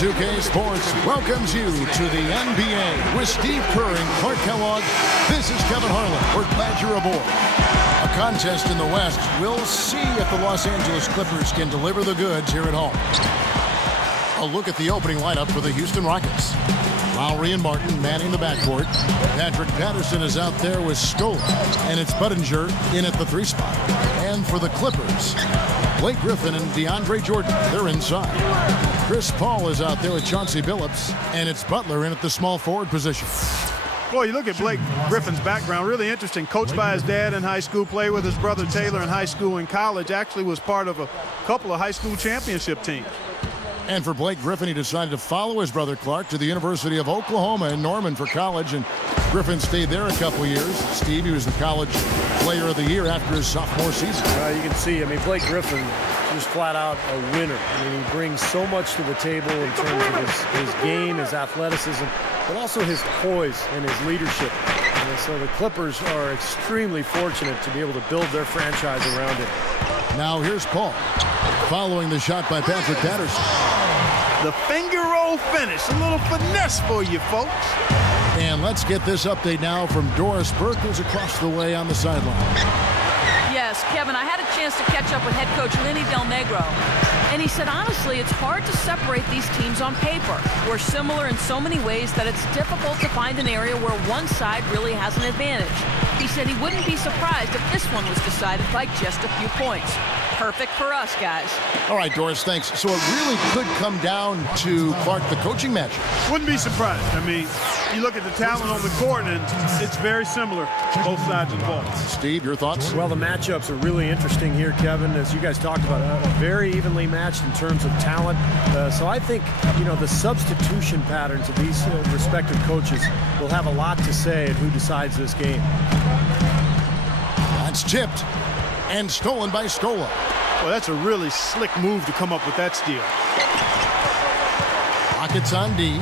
2K Sports welcomes you to the NBA with Steve Kerr and Clark Kellogg. This is Kevin Harlan. We're glad you're aboard. A contest in the West. We'll see if the Los Angeles Clippers can deliver the goods here at home. A look at the opening lineup for the Houston Rockets. Lowry and Martin manning the backcourt. Patrick Patterson is out there with Scola, and it's Budinger in at the 3 spot. And for the Clippers, Blake Griffin and DeAndre Jordan, they're inside. Chris Paul is out there with Chauncey Billups, and it's Butler in at the small forward position. Boy, you look at Blake Griffin's background, really interesting. Coached by his dad in high school, played with his brother Taylor in high school and college, actually was part of a couple of high school championship teams. And for Blake Griffin, he decided to follow his brother Clark to the University of Oklahoma in Norman for college, and Griffin stayed there a couple years. Steve, he was the college player of the year after his sophomore season. You can see, Blake Griffin is flat out a winner. He brings so much to the table in terms of his game, his athleticism, but also his poise and his leadership. And so the Clippers are extremely fortunate to be able to build their franchise around it. Now here's Paul, following the shot by Patrick Patterson. The finger roll finish, a little finesse for you folks. And let's get this update now from Doris Burke, who's across the way on the sideline. Yes, Kevin, I had a chance to catch up with head coach Lenny Del Negro, and he said, honestly, it's hard to separate these teams on paper. We're similar in so many ways that it's difficult to find an area where one side really has an advantage. He said he wouldn't be surprised if this one was decided by just a few points. Perfect for us, guys. All right, Doris, thanks. So it really could come down to, Clark, the coaching matchup. Wouldn't be surprised. You look at the talent on the court, and it's very similar to both sides of the ball. Steve, your thoughts? Well, the matchups are really interesting here, Kevin, as you guys talked about. Very evenly matched in terms of talent. So I think, the substitution patterns of these respective coaches will have a lot to say in who decides this game. That's tipped and stolen by Scola. Well, that's a really slick move to come up with that steal. Rockets on D.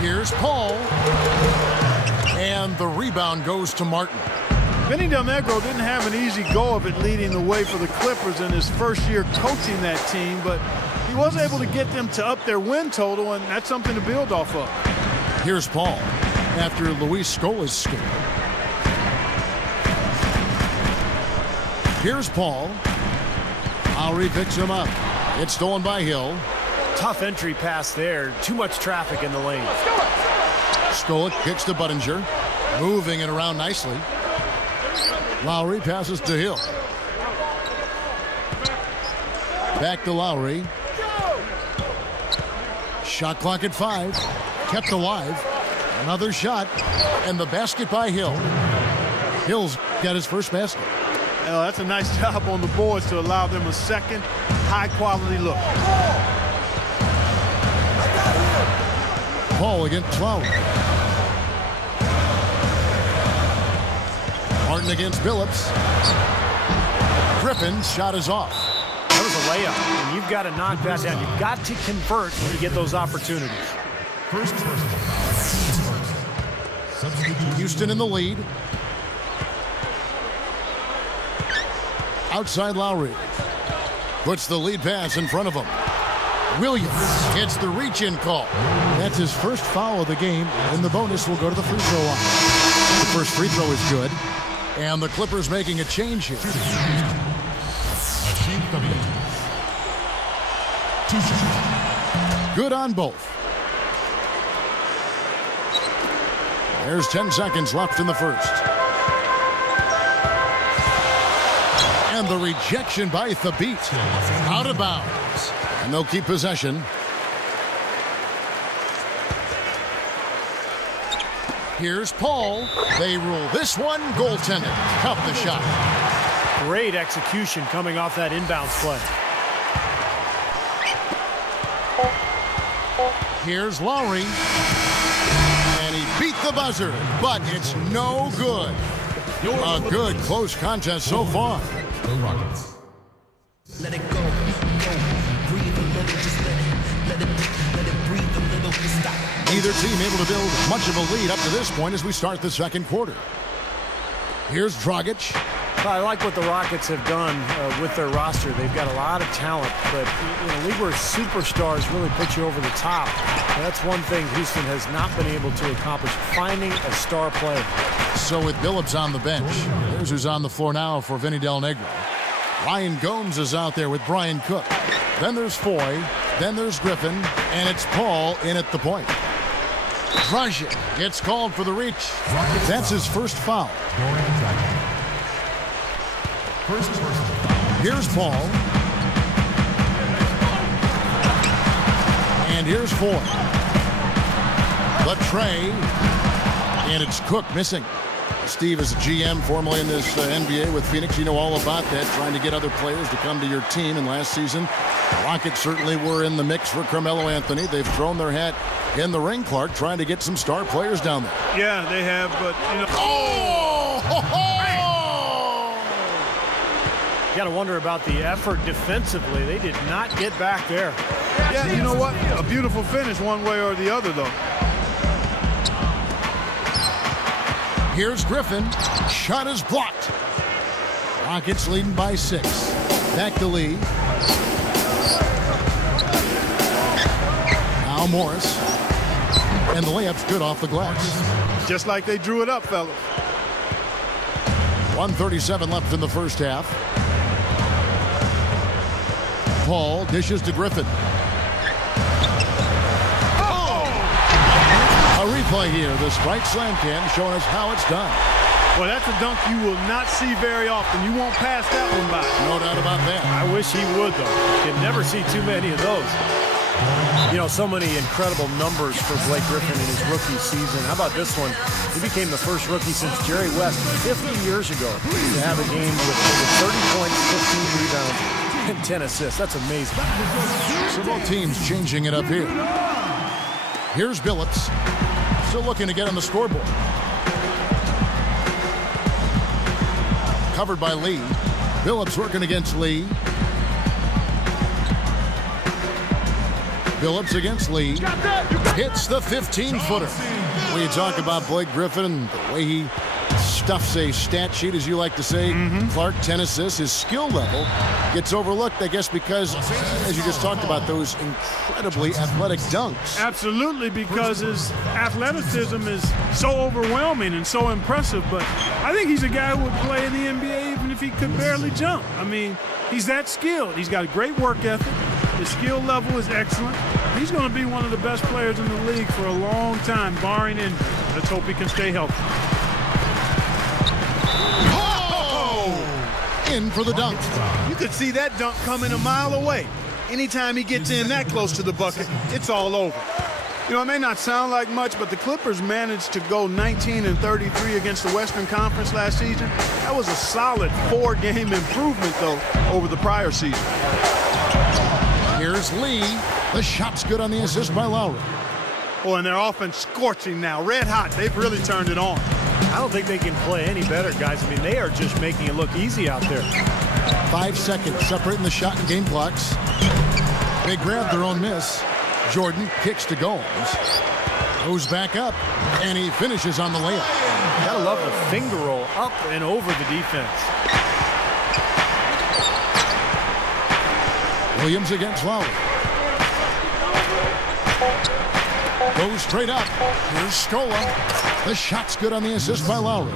Here's Paul. And the rebound goes to Martin. Lenny Del Negro didn't have an easy go of it leading the way for the Clippers in his first year coaching that team, but he was able to get them to up their win total, and that's something to build off of. Here's Paul after Luis Scola's score. Here's Paul. Lowry picks him up. It's stolen by Hill. Tough entry pass there. Too much traffic in the lane. Scola kicks to Budinger. Moving it around nicely. Lowry passes to Hill. Back to Lowry. Shot clock at 5. Kept alive. Another shot. And the basket by Hill. Hill's got his first basket. Well, that's a nice job on the boards to allow them a second high-quality look. Paul against Lowry. Martin against Billups. Griffin's shot is off. That was a layup, and you've got to knock that down. You've got to convert when you get those opportunities. Houston in the lead. Outside Lowry. Puts the lead pass in front of him. Williams gets the reach-in call. That's his first foul of the game, and the bonus will go to the free throw line. The first free throw is good, and the Clippers making a change here. Good on both. There's 10 seconds left in the first. And the rejection by Thabit. Out of bounds. And they'll keep possession. Here's Paul. They rule this one goaltended. Cup the shot. Great execution coming off that inbounds play. Here's Lowry. And he beat the buzzer, but it's no good. A good close contest so far. The Rockets. Let it go, breathe a little, just let it breathe a little, just stop. Neither team able to build much of a lead up to this point as we start the second quarter. Here's Dragic. I like what the Rockets have done with their roster. They've got a lot of talent, but in a league where superstars really put you over the top, that's one thing Houston has not been able to accomplish, finding a star player. So with Billups on the bench, here's who's on the floor now for Vinny Del Negro. Ryan Gomes is out there with Brian Cook. Then there's Foy. Then there's Griffin. And it's Paul in at the point. Dragic gets called for the reach. That's his first foul. Here's Paul. And here's Foy. The tray. And it's Cook missing. Steve is a GM formerly in this NBA with Phoenix. You know all about that, trying to get other players to come to your team. And last season, the Rockets certainly were in the mix for Carmelo Anthony. They've thrown their hat in the ring, Clark, trying to get some star players down there. Yeah, they have, but, you know. Oh! Ho, ho! You got to wonder about the effort defensively. They did not get back there. Yeah, you know what? A beautiful finish one way or the other, though. Here's Griffin. Shot is blocked. Rockets leading by 6. Back to Lee. Now Morris. And the layup's good off the glass. Just like they drew it up, fellas. 1:37 left in the first half. Paul dishes to Griffin. A replay here. The Sprite Slam Cam showing us how it's done. Well, that's a dunk you will not see very often. You won't pass that one by. No doubt about that. I wish he would, though. You can never see too many of those. You know, so many incredible numbers for Blake Griffin in his rookie season. How about this one? He became the first rookie since Jerry West 50 years ago to have a game with over 30 points, 15 rebounds, and 10 assists. That's amazing. So both teams changing it up here. Here's Billups. Still looking to get on the scoreboard. Covered by Lee. Billups working against Lee. Billups against Lee. Hits the 15-footer. When you talk about Blake Griffin, the way he stuffs a stat sheet, as you like to say, Clark, 10 assists, his skill level gets overlooked, I guess, because, as you just talked about, those incredibly athletic dunks. Absolutely, because his athleticism is so overwhelming and so impressive. But I think he's a guy who would play in the NBA even if he could barely jump. I mean, he's that skilled. He's got a great work ethic. His skill level is excellent. He's going to be one of the best players in the league for a long time, barring injury. Let's hope he can stay healthy. In for the dunk. You could see that dunk coming a mile away. Anytime he gets in that close to the bucket, it's all over. You know, it may not sound like much, but the Clippers managed to go 19-33 against the Western Conference last season. That was a solid 4-game improvement, though, over the prior season. Here's Lee. The shot's good on the assist by Lowry. Oh, and their offense scorching now. Red hot. They've really turned it on. I don't think they can play any better, guys. I mean, they are just making it look easy out there. 5 seconds separating the shot and game clocks. They grab their own miss. Jordan kicks to Gomes. Goes back up, and he finishes on the layup. Gotta love the finger roll up and over the defense. Williams against Lowry. Goes straight up. Here's Scola. The shot's good on the assist by Lowry.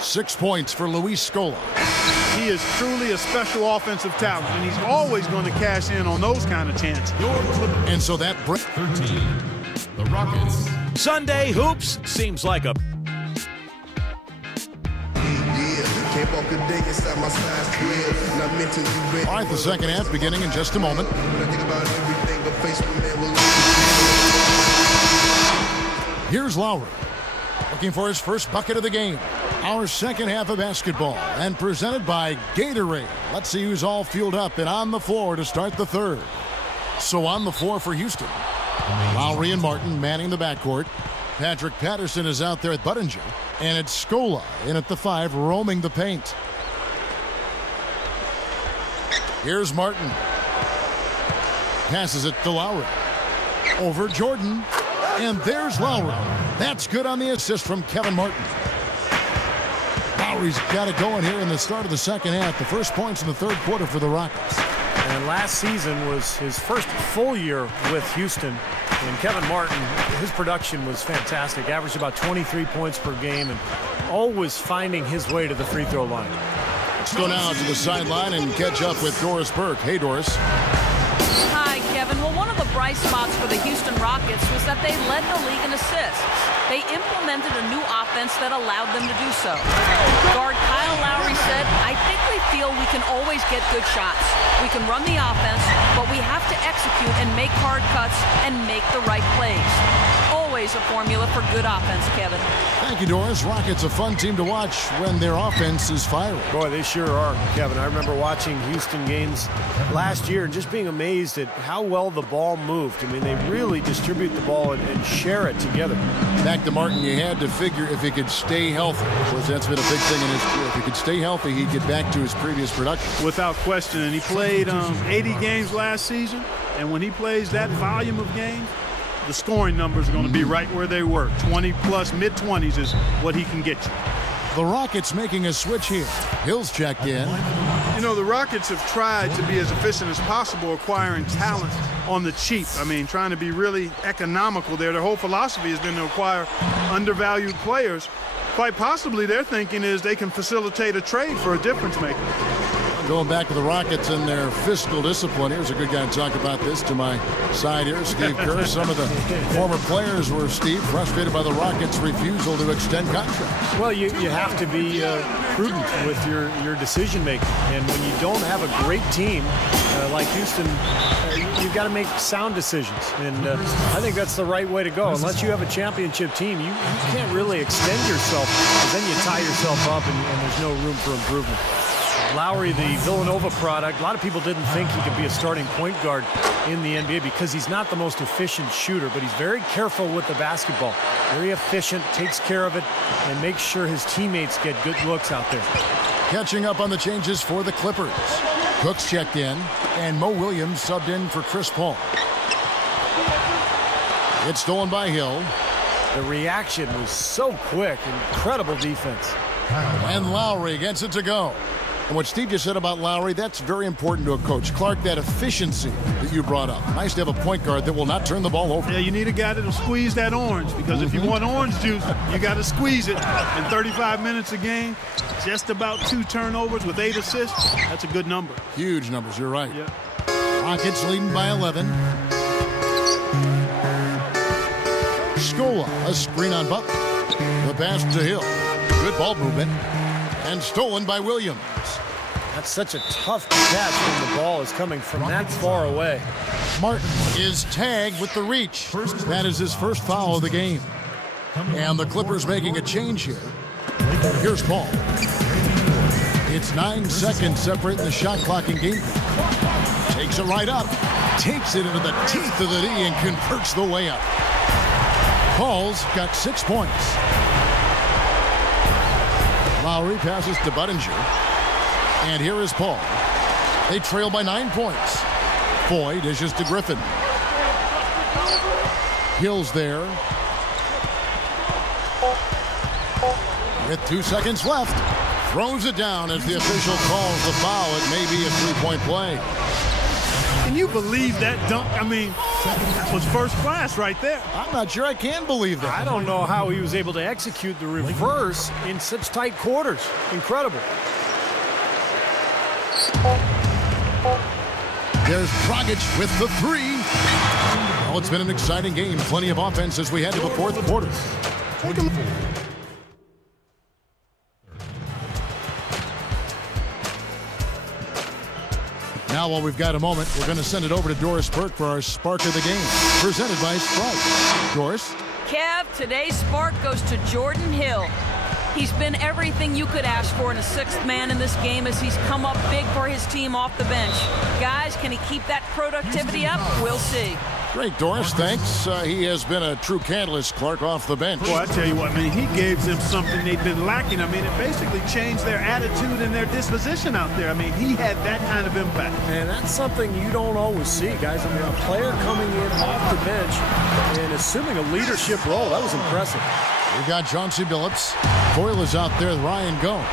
6 points for Luis Scola. He is truly a special offensive talent, and he's always going to cash in on those kind of chances. And so that break 13. The Rockets. Sunday hoops seems like a all right, the second half beginning in just a moment. Here's Lowry, looking for his first bucket of the game. Our second half of basketball, and presented by Gatorade. Let's see who's all fueled up and on the floor to start the third. So on the floor for Houston, Lowry and Martin manning the backcourt. Patrick Patterson is out there at Buttinger, and it's Scola in at the 5, roaming the paint. Here's Martin. Passes it to Lowry. Over Jordan. And there's Lowry. That's good on the assist from Kevin Martin. Lowry's got it going here in the start of the second half. The first points in the third quarter for the Rockets. And last season was his first full year with Houston. And Kevin Martin, his production was fantastic. Averaged about 23 points per game and always finding his way to the free throw line. Let's go now to the sideline and catch up with Doris Burke. Hey, Doris. Hi, Kevin. Well, one of the bright spots for the Houston Rockets was that they led the league in assists. They implemented a new offense that allowed them to do so. Guard Kyle Lowry said, "I think we feel we can always get good shots. We can run the offense, but we have to execute and make hard cuts and make the right plays." Always a formula for good offense, Kevin. Thank you, Doris. Rockets a fun team to watch when their offense is firing. Boy, they sure are, Kevin. I remember watching Houston games last year and just being amazed at how well the ball moved. I mean, they really distribute the ball and share it together. Back to Martin, you had to figure if he could stay healthy. Of course, that's been a big thing in his career. If he could stay healthy, he'd get back to his previous production. Without question. And he played 80 games last season. And when he plays that volume of games, the scoring numbers are going to be right where they were. 20-plus, mid-20s is what he can get you. The Rockets making a switch here. Hill's checked in. You know, the Rockets have tried to be as efficient as possible acquiring talent on the cheap. I mean, trying to be really economical there. Their whole philosophy has been to acquire undervalued players. Quite possibly their thinking is they can facilitate a trade for a difference maker. Going back to the Rockets and their fiscal discipline. Here's a good guy to talk about this to my side here, Steve Kerr. Some of the former players were, Steve, frustrated by the Rockets' refusal to extend contracts. Well, you have to be prudent with your decision making. And when you don't have a great team like Houston, you've got to make sound decisions. And I think that's the right way to go. Unless you have a championship team, you can't really extend yourself, because then you tie yourself up and there's no room for improvement. Lowry, the Villanova product, a lot of people didn't think he could be a starting point guard in the NBA because he's not the most efficient shooter, but he's very careful with the basketball. Very efficient, takes care of it, and makes sure his teammates get good looks out there. Catching up on the changes for the Clippers. Cooks checked in, and Mo Williams subbed in for Chris Paul. It's stolen by Hill. The reaction was so quick. Incredible defense. And Lowry gets it to go. And what Steve just said about Lowry, that's very important to a coach. Clark, that efficiency that you brought up. Nice to have a point guard that will not turn the ball over. Yeah, you need a guy that'll squeeze that orange, because if you want orange juice, you got to squeeze it. In 35 minutes a game, just about 2 turnovers with 8 assists. That's a good number. Huge numbers, you're right. Yeah. Rockets leading by 11. Scola, a screen on Butler. The pass to Hill. Good ball movement. And stolen by Williams. That's such a tough catch when the ball is coming from that far away. Martin is tagged with the reach. That is his first foul of the game. And the Clippers making a change here. Here's Paul. It's 9 seconds separating the shot clock and game. Takes it right up. Takes it into the teeth of the D and converts the layup. Paul's got 6 points. Lowry passes to Budinger. And here is Paul. They trail by 9 points. Foy dishes to Griffin. Hill's there. With 2 seconds left. Throws it down as the official calls the foul. It may be a 3-point play. Can you believe that dunk? I mean, that was first class right there. I'm not sure I can believe that. I don't know how he was able to execute the reverse in such tight quarters. Incredible. There's Dragic with the 3. Well, it's been an exciting game. Plenty of offense as we head to the fourth quarter. Now, while we've got a moment, we're going to send it over to Doris Burke for our Spark of the Game, presented by Sprite. Doris? Kev, today's spark goes to Jordan Hill. He's been everything you could ask for in a 6th man in this game as he's come up big for his team off the bench. Guys, can he keep that productivity up? We'll see. Great, Doris. Thanks. He has been a true catalyst, Clark, off the bench. Boy, I tell you what, man, he gave them something they've been lacking. I mean, it basically changed their attitude and their disposition out there. I mean, he had that kind of impact. And that's something you don't always see, guys. I mean, a player coming in off the bench and assuming a leadership role, that was impressive. We got Chauncey Billups. Boyle is out there with Ryan Gomes.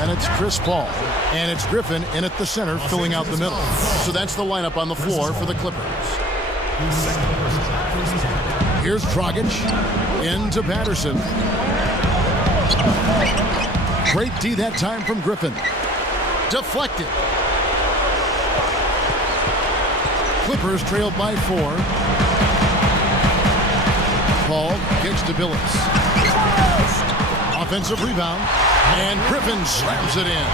And it's Chris Paul. And it's Griffin in at the center, filling out the middle. So that's the lineup on the floor for the Clippers. Here's Dragic into Patterson. Great D that time from Griffin. Deflected. Clippers trailed by 4. Paul kicks to Billups. Offensive rebound. And Griffin slams it in.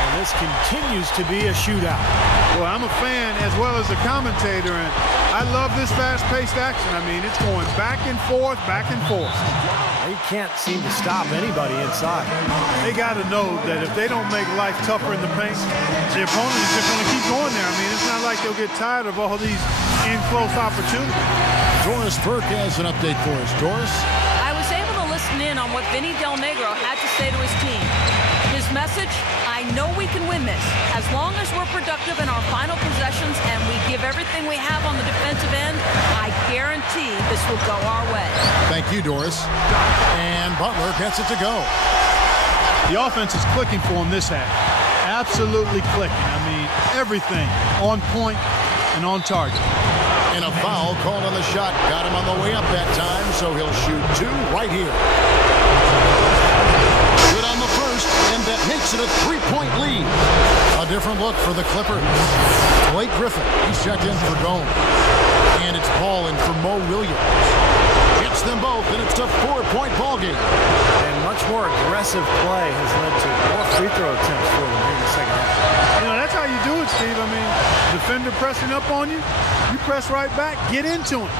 And this continues to be a shootout. Well, I'm a fan as well as a commentator, and I love this fast-paced action. I mean, it's going back and forth, back and forth. They can't seem to stop anybody inside. They got to know that if they don't make life tougher in the paint, the opponent is just going to keep going there. I mean, it's not like they'll get tired of all these in-close opportunities. Doris Burke has an update for us. Doris? I was able to listen in on what Vinny Del Negro had to say to his team. His message, I know we can win this. As long as we're productive in our final possessions and we give everything we have on the defensive end, I guarantee this will go our way. Thank you, Doris. And Butler gets it to go. The offense is clicking for him this half. Absolutely clicking. I mean, everything on point and on target. And a foul called on the shot. Got him on the way up that time, so he'll shoot 2 right here. Good on the first, and that makes it a 3-point lead. A different look for the Clippers. Blake Griffin, he's checked in for Gomes. And it's Paul in for Mo Williams. Gets them both, and it's a 4-point ball game. And much more aggressive play has led to more free throw attempts for them here in the second half. You know, that's how you do it, Steve. I mean, defender pressing up on you, you press right back, get into him.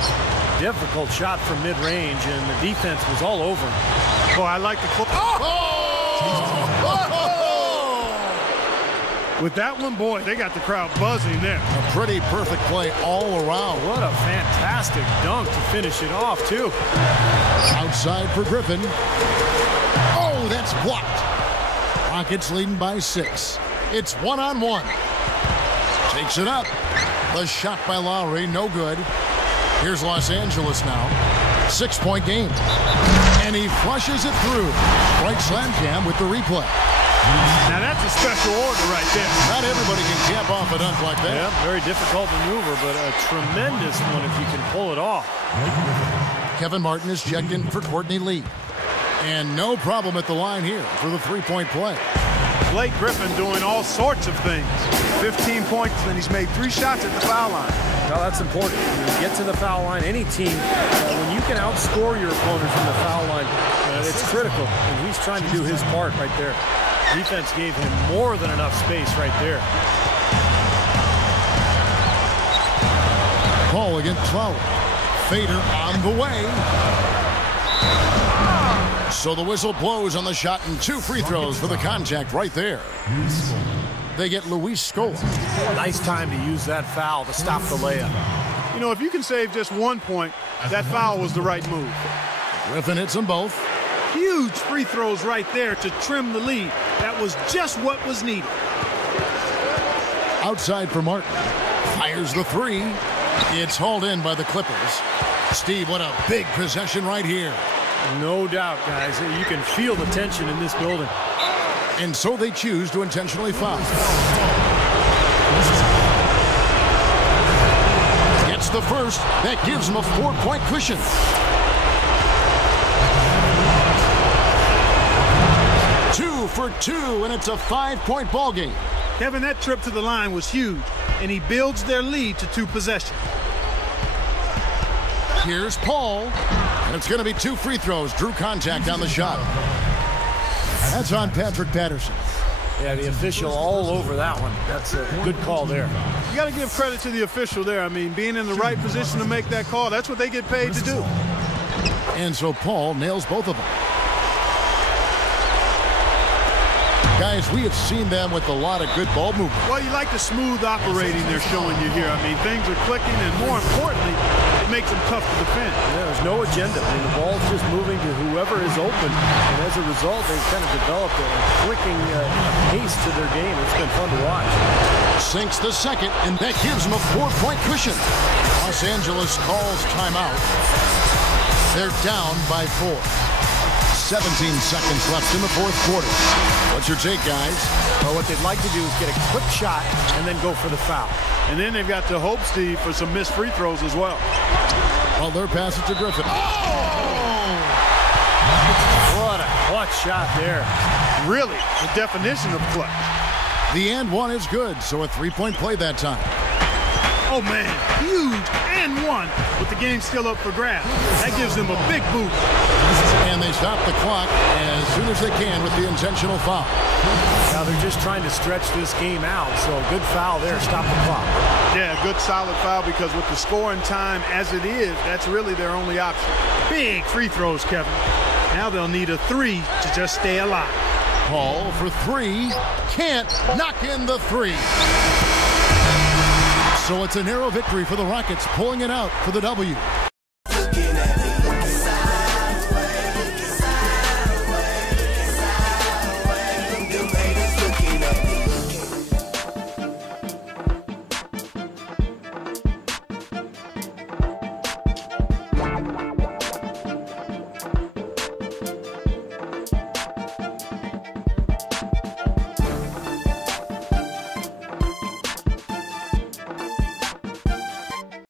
Difficult shot from mid-range, and the defense was all over him. Boy, I like the clip. With that one, boy, they got the crowd buzzing there. A pretty perfect play all around. What a fantastic dunk to finish it off, too. Outside for Griffin. Oh, that's blocked. Rockets leading by 6. It's 1-on-1. Takes it up. The shot by Lowry, no good. Here's Los Angeles now. 6-point game. And he flushes it through. Right slam jam with the replay. Now that's a special order right there. Not everybody can cap off a dunk like that. Yeah, very difficult maneuver, but a tremendous one if you can pull it off. Kevin Martin is checked in for Courtney Lee. And no problem at the line here for the 3-point play. Blake Griffin doing all sorts of things. 15 points, and he's made 3 shots at the foul line. Well, that's important. When you get to the foul line, any team, when you can outscore your opponent from the foul line, it's critical. And he's trying to do his part right there. Defense gave him more than enough space right there. Paul against Fowler. Fader on the way. So the whistle blows on the shot and 2 free throws for the contact right there. They get Luis Scola. Nice time to use that foul to stop the layup. You know, if you can save just 1 point, that foul was the right move. Griffin hits them both. Huge free throws right there to trim the lead. That was just what was needed. Outside for Martin. Fires the 3. It's hauled in by the Clippers. Steve, what a big possession right here. No doubt, guys. You can feel the tension in this building. And so they choose to intentionally foul. Gets the first. That gives them a 4-point cushion. Two for 2, and it's a 5-point ball game. Kevin, that trip to the line was huge, and he builds their lead to 2 possessions. Here's Paul, and it's going to be 2 free throws. Drew contact on the shot. That's on Patrick Patterson. Yeah, the official all over that one. That's a good call there. You got to give credit to the official there. I mean, being in the right position to make that call, that's what they get paid to do. And so Paul nails both of them. Guys, we have seen them with a lot of good ball movement. Well, you like the smooth operating they're showing you here. I mean, things are clicking, and more importantly, it makes them tough to defend. Yeah, there's no agenda. I mean, the ball's just moving to whoever is open, and as a result, they've kind of developed a clicking pace to their game. It's been fun to watch. Sinks the second, and that gives them a 4-point cushion. Los Angeles calls timeout. They're down by 4. 17 seconds left in the fourth quarter. What's your take, guys? Well, what they'd like to do is get a quick shot and then go for the foul. And then they've got to hope, Steve, for some missed free throws as well. Well, their pass it to Griffin. What a clutch shot there. Really, the definition of clutch. The and one is good, so a three-point play that time. Oh, man, huge and one, with the game still up for grabs. That gives them a big boost. And they stop the clock as soon as they can with the intentional foul. Now they're just trying to stretch this game out, so a good foul there, stop the clock. Yeah, good solid foul, because with the scoring time as it is, that's really their only option. Big free throws, Kevin. Now they'll need a three to just stay alive. Paul for three. Can't knock in the three. So it's a narrow victory for the Rockets, pulling it out for the W.